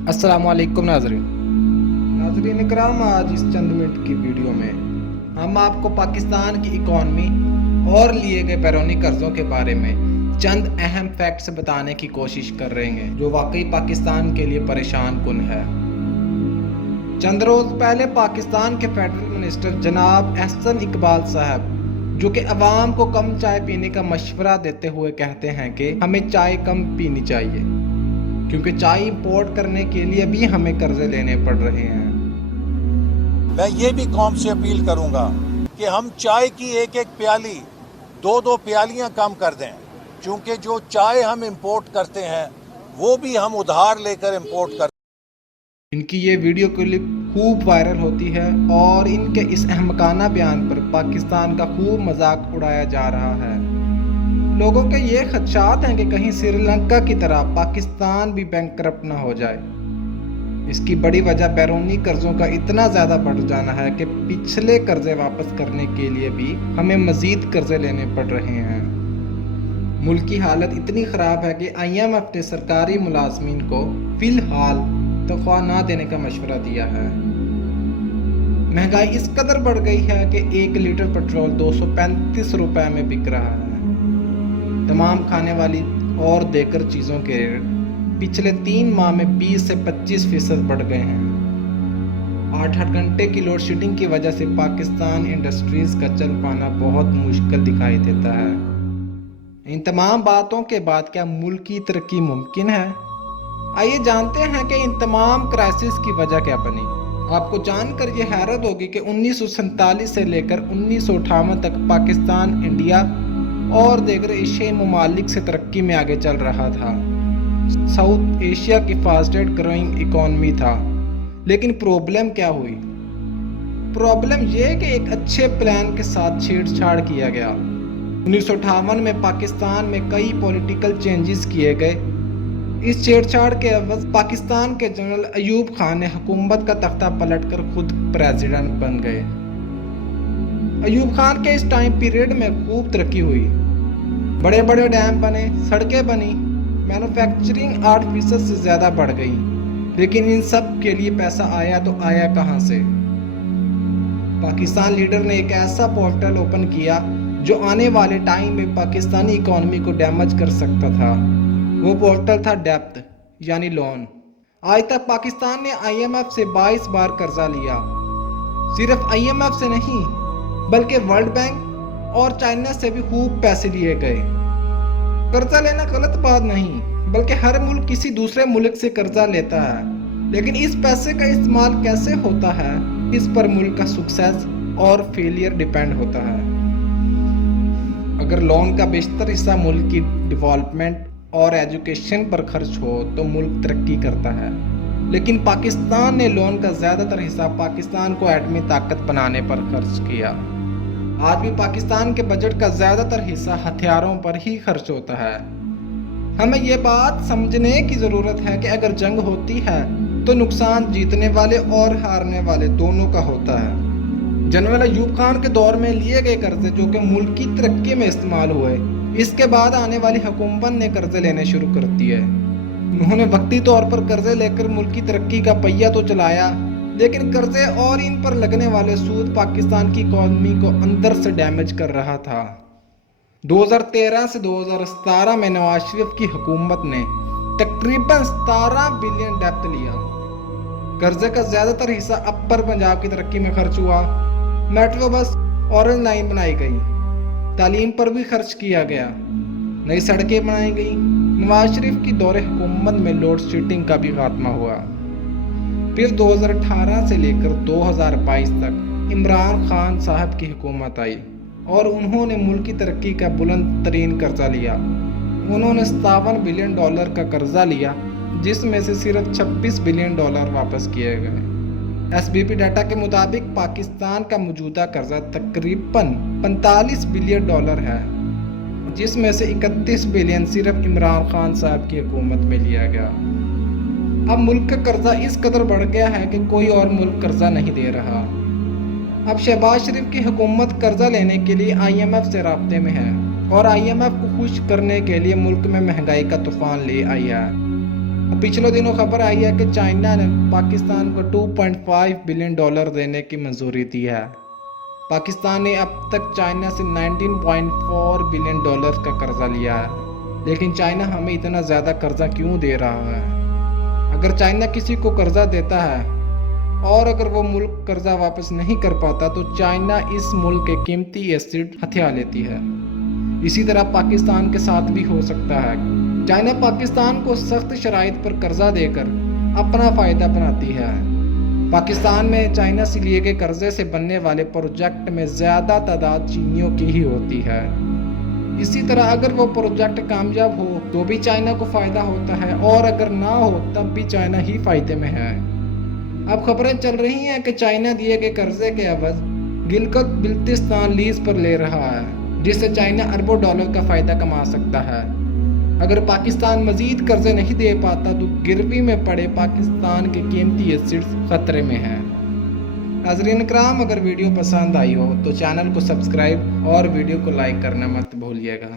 अस्सलाम वालेकुम नाज़रीन इकराम, आज इस चंद मिनट की वीडियो में हम आपको पाकिस्तान की इकॉनमी और लिए गए बैरूनी कर्ज़ों के बारे में चंद अहम फैक्ट्स बताने की कोशिश कर रहे हैं जो वाकई पाकिस्तान के लिए परेशान कुन है। चंद रोज़ पहले पाकिस्तान के फेडरल मिनिस्टर जनाब एहसन इकबाल साहब, जो कि अवाम को कम चाय पीने का मशवरा देते हुए कहते हैं कि हमें चाय कम पीनी चाहिए क्योंकि चाय इंपोर्ट करने के लिए भी हमें कर्जे लेने पड़ रहे हैं। मैं ये भी कौम से अपील करूंगा कि हम चाय की एक एक प्याली दो प्यालियां कम कर दें, क्योंकि जो चाय हम इंपोर्ट करते हैं वो भी हम उधार लेकर इंपोर्ट करते हैं। इनकी ये वीडियो क्लिप खूब वायरल होती है और इनके इस अहमकाना बयान पर पाकिस्तान का खूब मजाक उड़ाया जा रहा है। लोगों के ये खदशात हैं कि कहीं श्रीलंका की तरह पाकिस्तान भी बैंकरप्ट ना हो जाए। इसकी बड़ी वजह बैरूनी कर्जों का इतना ज़्यादा बढ़ जाना है कि पिछले कर्जे वापस करने के लिए भी हमें मज़ीद कर्जे लेने पड़ रहे हैं। मुल्क की हालत इतनी ख़राब है कि IMF ने सरकारी मुलाजमीन को फ़िलहाल तनख्वाह ना देने का मशवरा दिया है। महंगाई इस कदर बढ़ गई है कि 1 लीटर पेट्रोल 235 रुपए में बिक रहा है। तमाम खाने वाली और देकर चीज़ों के रेट पिछले 3 माह में 20 से 25% बढ़ गए हैं। 8-8 घंटे की लोड शेडिंग की वजह से पाकिस्तान इंडस्ट्रीज का चल पाना बहुत मुश्किल दिखाई देता है। इन तमाम बातों के बाद क्या मुल्क की तरक्की मुमकिन है? आइए जानते हैं कि इन तमाम क्राइसिस की वजह क्या बनी। आपको जानकर यह हैरत होगी कि 1947 से लेकर 1958 तक पाकिस्तान इंडिया और दीगर एशियाई ममालिक से तरक्की में आगे चल रहा था। साउथ एशिया की फास्टेस्ट ग्रोइंग इकॉनमी था। लेकिन प्रॉब्लम क्या हुई? प्रॉब्लम यह कि एक अच्छे प्लान के साथ छेड़छाड़ किया गया। 1958 में पाकिस्तान में कई पॉलिटिकल चेंजेस किए गए। इस छेड़छाड़ के अवध पाकिस्तान के जनरल अयूब खान ने हुकूमत का तख्ता पलटकर खुद प्रेसिडेंट बन गए। अयूब खान के इस टाइम पीरियड में खूब तरक्की हुई। बड़े बड़े डैम बने, सड़कें बनी, मैन्युफैक्चरिंग 8% से ज़्यादा बढ़ गई। लेकिन इन सब के लिए पैसा आया तो आया कहाँ से? पाकिस्तान लीडर ने एक ऐसा पोर्टल ओपन किया जो आने वाले टाइम में पाकिस्तानी इकॉनमी को डैमेज कर सकता था। वो पोर्टल था डेप्थ यानी लोन। आज तक पाकिस्तान ने IMF से 22 बार कर्जा लिया। सिर्फ IMF से नहीं बल्कि वर्ल्ड बैंक और चाइना से भी खूब पैसे लिए गए। कर्जा लेना गलत बात नहीं, बल्कि हर मुल्क किसी दूसरे मुल्क से कर्जा लेता है। लेकिन इस पैसे का इस्तेमाल कैसे होता है, इस पर मुल्क का सक्सेस और फेलियर डिपेंड होता है। अगर लोन का बेशतर हिस्सा मुल्क की डेवलपमेंट और एजुकेशन पर खर्च हो तो मुल्क तरक्की करता है। लेकिन पाकिस्तान ने लोन का ज़्यादातर हिस्सा पाकिस्तान को एटमी ताकत बनाने पर खर्च किया। आज भी पाकिस्तान के बजट का ज़्यादातर हिस्सा हथियारों पर ही खर्च होता है। हमें ये बात समझने की ज़रूरत है कि अगर जंग होती है तो नुकसान जीतने वाले और हारने वाले दोनों का होता है। जनरल अयूब खान के दौर में लिए गए कर्जे जो कि मुल्क की तरक्की में इस्तेमाल हुए, इसके बाद आने वाली हुकूमत ने कर्जे लेने शुरू कर दिए। उन्होंने वक्ती तौर पर कर्जे लेकर मुल्क की तरक्की का पहिया तो चलाया, लेकिन कर्जे और इन पर लगने वाले सूद पाकिस्तान की इकॉनमी को अंदर से डैमेज कर रहा था। 2013 से 2017 में नवाज शरीफ की हुकूमत ने तकरीबन 17 बिलियन डेब्ट लिया। कर्जे का ज़्यादातर हिस्सा अपर पंजाब की तरक्की में खर्च हुआ। मेट्रो बस ऑरेंज लाइन बनाई गई, तालीम पर भी खर्च किया गया, नई सड़कें बनाई गई। नवाज शरीफ की दौरे हुकूमत में लोड शेडिंग का भी खात्मा हुआ। फिर 2018 से लेकर 2022 तक इमरान खान साहब की हुकूमत आई और उन्होंने मुल्क की तरक्की का बुलंद तरीन कर्जा लिया। उन्होंने $57 बिलियन का कर्जा लिया, जिसमें से सिर्फ $26 बिलियन वापस किए गए। SBP डाटा के मुताबिक पाकिस्तान का मौजूदा कर्जा तकरीबन $45 बिलियन है, जिसमें से 31 बिलियन सिर्फ इमरान खान साहब की हुकूमत में लिया गया। अब मुल्क का कर्जा इस कदर बढ़ गया है कि कोई और मुल्क कर्जा नहीं दे रहा। अब शहबाज शरीफ की हुकूमत कर्जा लेने के लिए IMF से राब्ते में है और IMF को खुश करने के लिए मुल्क में महंगाई का तूफान ले आई है। पिछले दिनों खबर आई है कि चाइना ने पाकिस्तान को $2.5 बिलियन देने की मंजूरी दी है। पाकिस्तान ने अब तक चाइना से $19.4 बिलियन का कर्जा लिया है, लेकिन चाइना हमें इतना ज़्यादा कर्जा क्यों दे रहा है? अगर चाइना किसी को कर्जा देता है और अगर वो मुल्क कर्जा वापस नहीं कर पाता तो चाइना इस मुल्क के कीमती एसिड हथिया लेती है। इसी तरह पाकिस्तान के साथ भी हो सकता है। चाइना पाकिस्तान को सख्त शराइत पर कर्जा देकर अपना फ़ायदा बनाती है। पाकिस्तान में चाइना से लिए गए कर्जे से बनने वाले प्रोजेक्ट में ज़्यादा तादाद चीनियों की ही होती है। इसी तरह अगर वो प्रोजेक्ट कामयाब हो तो भी चाइना को फ़ायदा होता है और अगर ना हो तब भी चाइना ही फ़ायदे में है। अब खबरें चल रही हैं कि चाइना दिए गए कर्जे के एवज गिलगित बिल्तिस्तान लीज पर ले रहा है, जिससे चाइना अरबों डॉलर का फ़ायदा कमा सकता है। अगर पाकिस्तान मजीद कर्जे नहीं दे पाता तो गिरवी में पड़े पाकिस्तान के कीमती एसिड्स खतरे में हैं। नाज़रीन इकराम, अगर वीडियो पसंद आई हो तो चैनल को सब्सक्राइब और वीडियो को लाइक करना मत भूलिएगा।